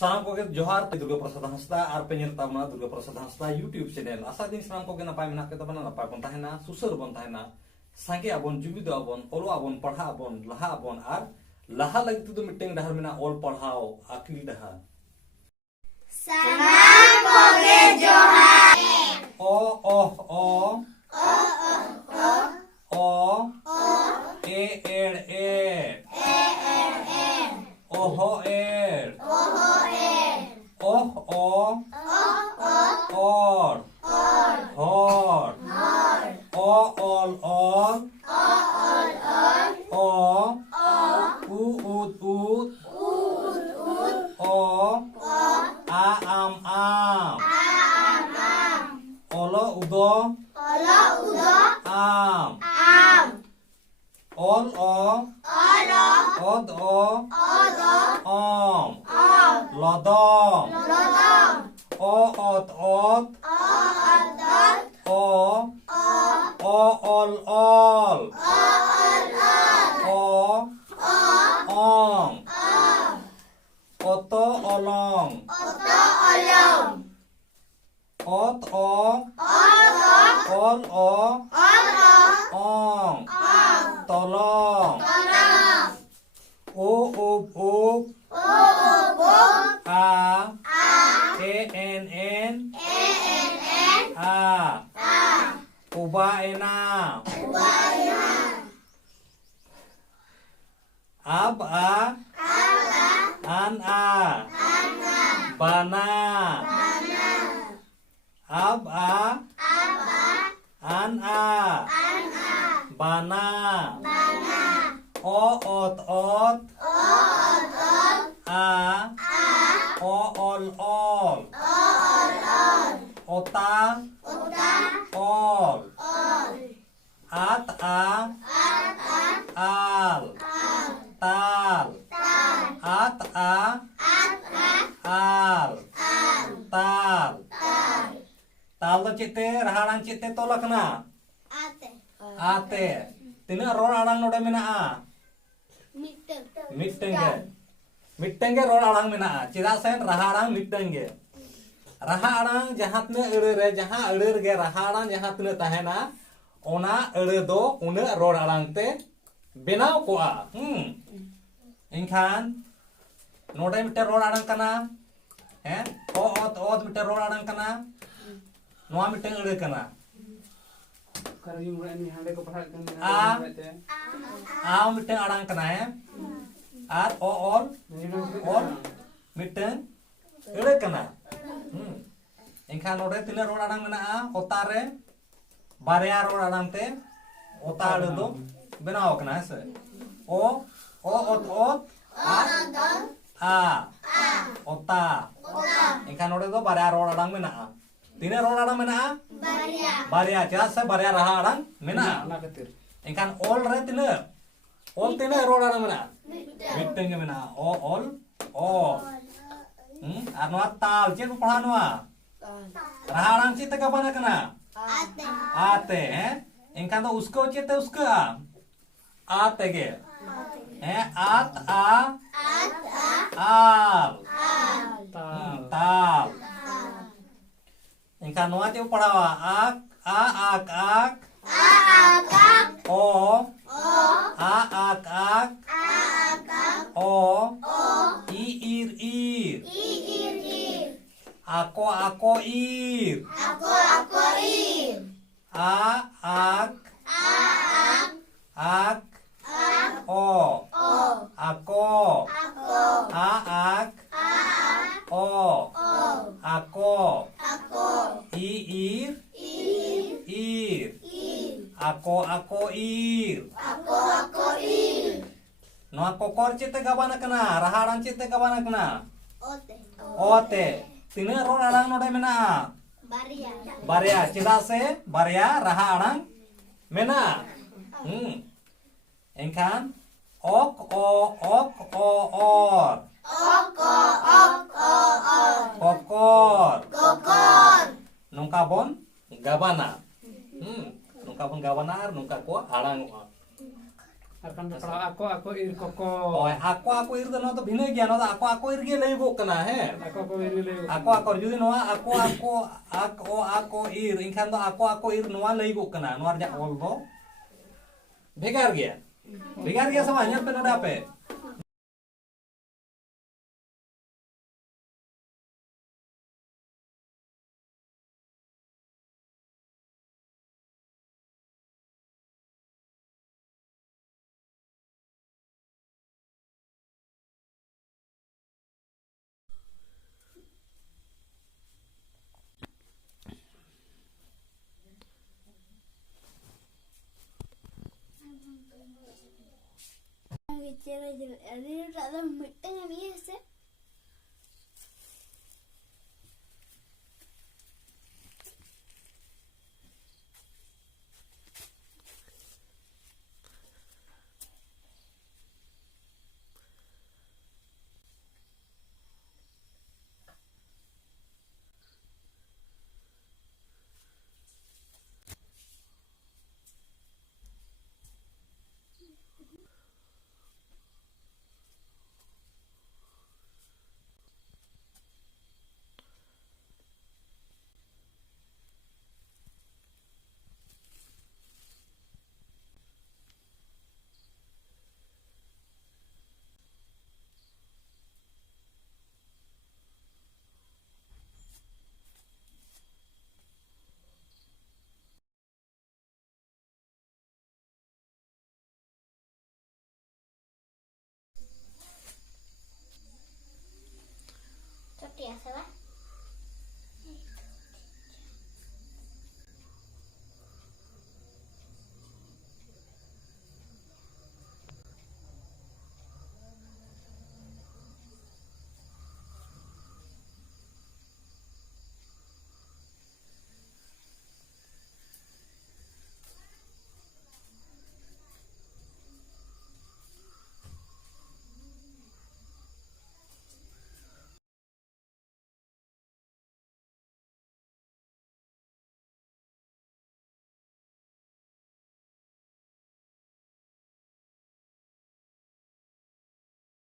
साम को जोहार दुर्गा प्रसाद हंसदा और पे nail ताबना Durga Prasad Hansda YouTube channel आशा दिन साम को नपाय मेना के तबना नपाय बन ताहेना सुसर बन ताहेना सांगे आबन जुबिद आबन ओलो आबन पढ़ा आबन लहा आबन और लहा लगी तो मिटेंग डहर मेना ओल पढ़ाओ आखिरी डहर साम को जोहार ओ ए एड़ ए ओहो एड़ ओह और हर ओ ऑल ओ ऊत ओ आम ओलो उदो आम ओल ओद ओम लदम ओ ओत ओ ऑल ओ ओंग ओतो ओलोंग ओत ओल ओंग तोलोंग ओ आ एन आ उबा एना अब आन बना अब आन बना ओ ओत आ ओ ऑल ओता ऑल आत आल ताल आत आल ताल ताल दो चिते रहाड़ांग चिते तो लखना आते तिना रोड आड़ांग नोडे मेना मिट्टेंगे रोड आड़ांग मेना चिदा सेन रहाड़ांग मिट्टेंगे रहा आड़ांग जहां तने अड़े रे जहां अड़े रे रहा आड़ांग जहां तने तहेना ओना अड़े दो उने रोड आड़ांग ते बेनाव कोआ इनखान नोडे मिट्टे रोड आड़ांग कना हैं ओ ओत मिट्टे रोड आड़ांग कना नोआ मिट्टे अड़े कना आ मिट्टे आड़ांग कना है आर ओ ऑल मिट्टे अड़े कना इनखान नोडे तिना रोड आड़ांग मेना ओता रे बारया रोड आड़ांग ते ओता अड़े दो बनाव कना है से ओ ओत आ ओता इनखान नोडे दो बारया रोड आड़ांग मेना तिना रोड आड़ांग मेना बारया चेदा से बारया रहा आड़ांग मेना इनखान ओल रे तिना रोड आड़ांग मेना मिट्टेंगे मेना ओ ऑल और नोआ ताल चेद पढ़ा नोआ रहा आड़ांग चेद तक बना कना आते हैं इनखान तो उसको चेते उसका आते के हैं आत आल ताल इनखान नोआ चेद पढ़ावा आक ओ आक ओ ईर आको ईर आक ओ आको आक ओ आको ईर आको ईर नोआ कोकोर चेते गबाना कना रहा आड़ांग चेते गबाना कना ओते तिना रोड आड़ांग नोडे मेना बारया चेदा से बारया रहा आड़ांग मेना इनखान ओक ओ और kokor nungka bon gabana nungka bon gabana ar nungka ko arangoa Akan kalau aku ir koko. Oh, aku ir do no to bhina gya no aku ir ge lay go kana he. Aku ir le. Aku judi noa aku ir inkhan do aku ir noa lay go kana noa ja ol do bhegar gya sama nyat pe no dape. Bicara jadi tak ada